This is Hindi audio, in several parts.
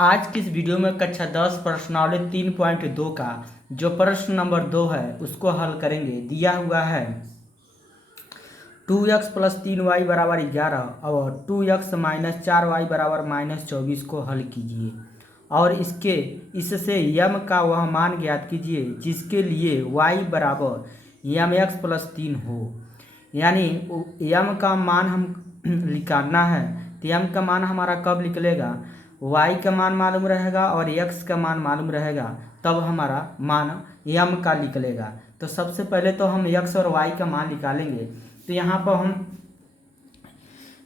आज की इस वीडियो में कक्षा 10 प्रश्नावली 3.2 का जो प्रश्न नंबर 2 है उसको हल करेंगे। दिया हुआ है 2x प्लस 3y बराबर 11 और 2x माइनस 4y बराबर -24 को हल कीजिए और इससे यम का वह मान ज्ञात कीजिए जिसके लिए y बराबर mx प्लस 3 हो। यानी यम का मान हम निकालना है तो यम का मान हमारा कब निकलेगा, y का मान मालूम रहेगा और x का मान मालूम रहेगा तब हमारा मान यम का निकलेगा। तो सबसे पहले तो हम x और y का मान निकालेंगे। तो यहाँ पर हम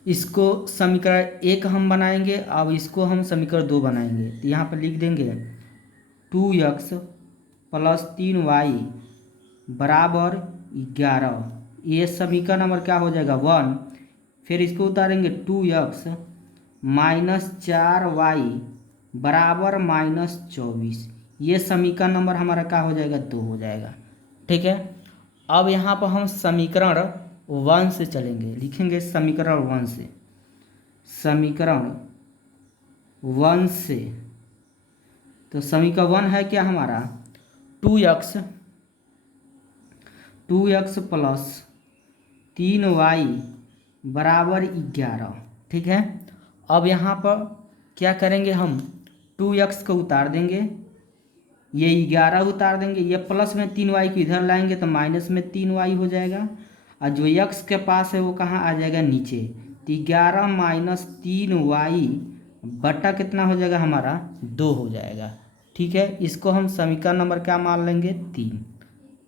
इसको समीकरण 1 हम बनाएंगे, अब इसको हम समीकरण 2 बनाएंगे। तो यहाँ पर लिख देंगे 2x प्लस 3y बराबर 11। ये समीकरण नंबर क्या हो जाएगा 1। फिर इसको उतारेंगे 2x माइनस 4y बराबर -24। ये समीकरण नंबर हमारा क्या हो जाएगा 2 हो जाएगा। ठीक है, अब यहाँ पर हम समीकरण 1 से चलेंगे, लिखेंगे समीकरण 1 से। समीकरण 1 से तो समीकरण 1 है क्या हमारा 2x प्लस 3y बराबर 11। ठीक है, अब यहाँ पर क्या करेंगे हम 2x को उतार देंगे, ये 11 उतार देंगे, ये प्लस में 3y को इधर लाएंगे तो माइनस में 3y हो जाएगा और जो x के पास है वो कहाँ आ जाएगा नीचे। तो 11 माइनस 3y बटा कितना हो जाएगा हमारा 2 हो जाएगा। ठीक है, इसको हम समीकरण नंबर क्या मान लेंगे 3।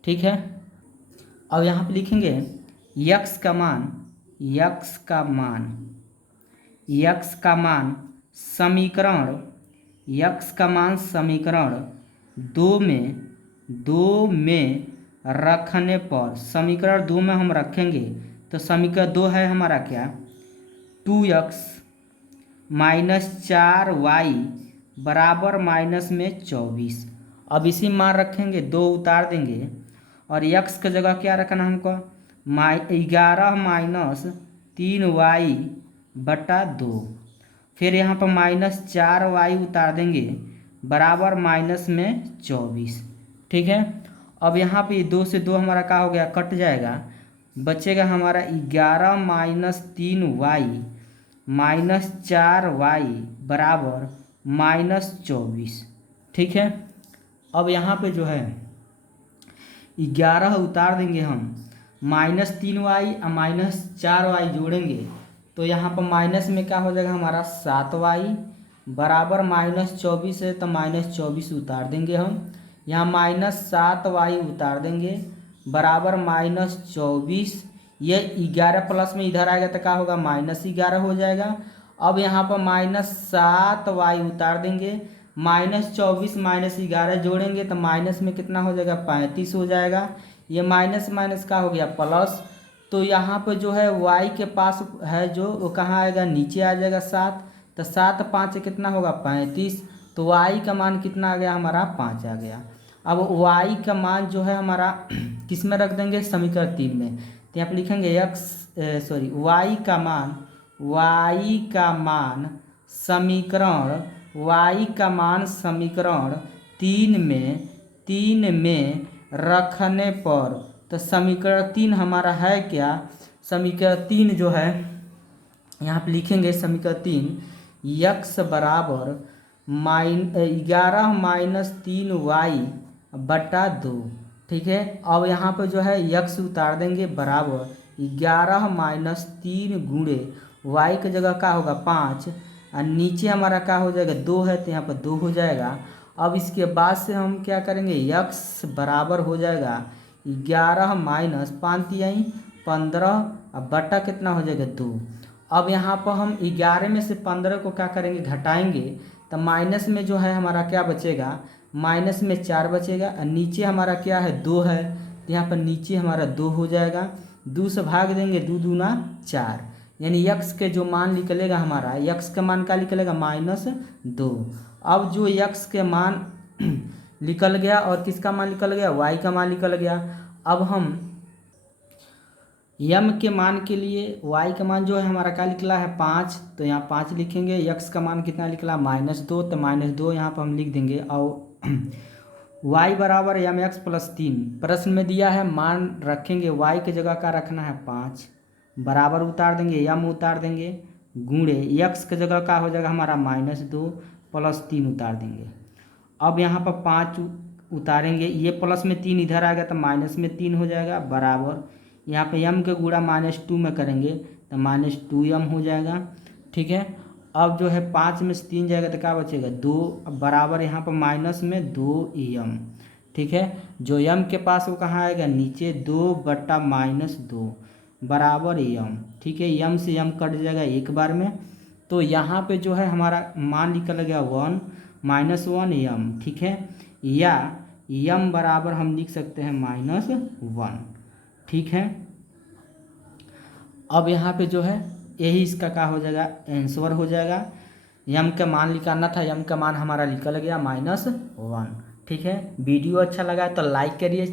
ठीक है, अब यहाँ पे लिखेंगे x का मान समीकरण 2 में रखने पर, समीकरण 2 में हम रखेंगे तो समीकरण 2 है हमारा क्या 2x माइनस 4y बराबर -24। अब इसी मान रखेंगे, 2 उतार देंगे और x की जगह क्या रखना हमको 11 माइनस 3y बटा 2। फिर यहाँ पर -4y उतार देंगे बराबर -24। ठीक है, अब यहाँ पे 2 से 2 हमारा क्या हो गया कट जाएगा, बचेगा हमारा 11 माइनस 3y माइनस 4y बराबर -24। ठीक है, अब यहाँ पे जो है 11 उतार देंगे हम, -3y और -4y जोड़ेंगे तो यहाँ पर माइनस में क्या हो जाएगा हमारा 7y बराबर -24 है तो -24 उतार देंगे हम, यहाँ -7y उतार देंगे बराबर -24। ये 11 प्लस में इधर आएगा तो क्या होगा -11 हो जाएगा। अब यहाँ पर -7y उतार देंगे, -24 -11 जोड़ेंगे तो माइनस में कितना हो जाएगा 35 हो जाएगा। ये माइनस माइनस का हो गया प्लस, तो यहाँ पे जो है y के पास है जो वो कहाँ आएगा नीचे आ जाएगा 7, तो 7 5 कितना होगा 35, तो y का मान कितना आ गया हमारा 5 आ गया। अब y का मान जो है हमारा किस में रख देंगे समीकरण 3 में। तो यहाँ पे लिखेंगे y का मान समीकरण 3 में रखने पर, तो समीकरण 3 हमारा है क्या, समीकरण 3 जो है यहाँ पे लिखेंगे समीकरण 3 x बराबर 11 माइनस 3y बटा 2। ठीक है, अब यहाँ पे जो है x उतार देंगे बराबर 11 माइनस 3 गुणे y की जगह क्या होगा 5 और नीचे हमारा क्या हो जाएगा 2 है तो यहाँ पर 2 हो जाएगा। अब इसके बाद से हम क्या करेंगे x बराबर हो जाएगा 11 माइनस 5 यहीं 15 और बटा कितना हो जाएगा 2। अब यहाँ पर हम 11 में से 15 को क्या करेंगे घटाएंगे तो माइनस में जो है हमारा क्या बचेगा, माइनस में 4 बचेगा और नीचे हमारा क्या है 2 है तो यहाँ पर नीचे हमारा 2 हो जाएगा। 2 से भाग देंगे 2 दूना 4, यानी x के जो मान निकलेगा हमारा, x का मान क्या निकलेगा -2। अब जो x के मान निकल गया और किसका मान निकल गया y का मान निकल गया। अब हम यम के मान के लिए y का मान जो है हमारा क्या निकला है 5, तो यहाँ 5 लिखेंगे। x का मान कितना निकला -2, तो -2 यहाँ पर हम लिख देंगे। और y बराबर एम एक्स प्लस 3 प्रश्न में दिया है, मान रखेंगे y की जगह का रखना है 5, बराबर उतार देंगे, यम उतार देंगे, गुणे x की जगह का हो जाएगा हमारा -2 प्लस 3 उतार देंगे। अब यहाँ पर 5 उतारेंगे, ये प्लस में 3 इधर आ गया तो माइनस में 3 हो जाएगा, बराबर यहाँ पे m के गुणा -2 में करेंगे तो -2m हो जाएगा। ठीक है, अब जो है 5 में से 3 जाएगा तो क्या बचेगा 2, बराबर यहाँ पर माइनस में 2m। ठीक है, जो m के पास वो कहाँ आएगा नीचे, 2/-2 बराबर m। ठीक है, m से m कट जाएगा एक बार में, तो यहाँ पे जो है हमारा मान निकल गया 1 -1m। ठीक है, या m बराबर हम लिख सकते हैं -1। ठीक है, अब यहाँ पे जो है यही इसका क्या हो जाएगा आंसर हो जाएगा। यम का मान निकालना था, यम का मान हमारा निकल गया -1। ठीक है, वीडियो अच्छा लगा तो लाइक करिए,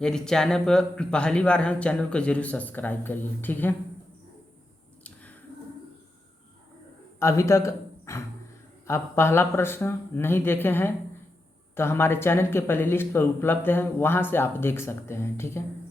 यदि चैनल पर पहली बार हैं चैनल को जरूर सब्सक्राइब करिए। ठीक है, अभी तक आप पहला प्रश्न नहीं देखे हैं तो हमारे चैनल के प्लेलिस्ट पर उपलब्ध है, वहाँ से आप देख सकते हैं। ठीक है।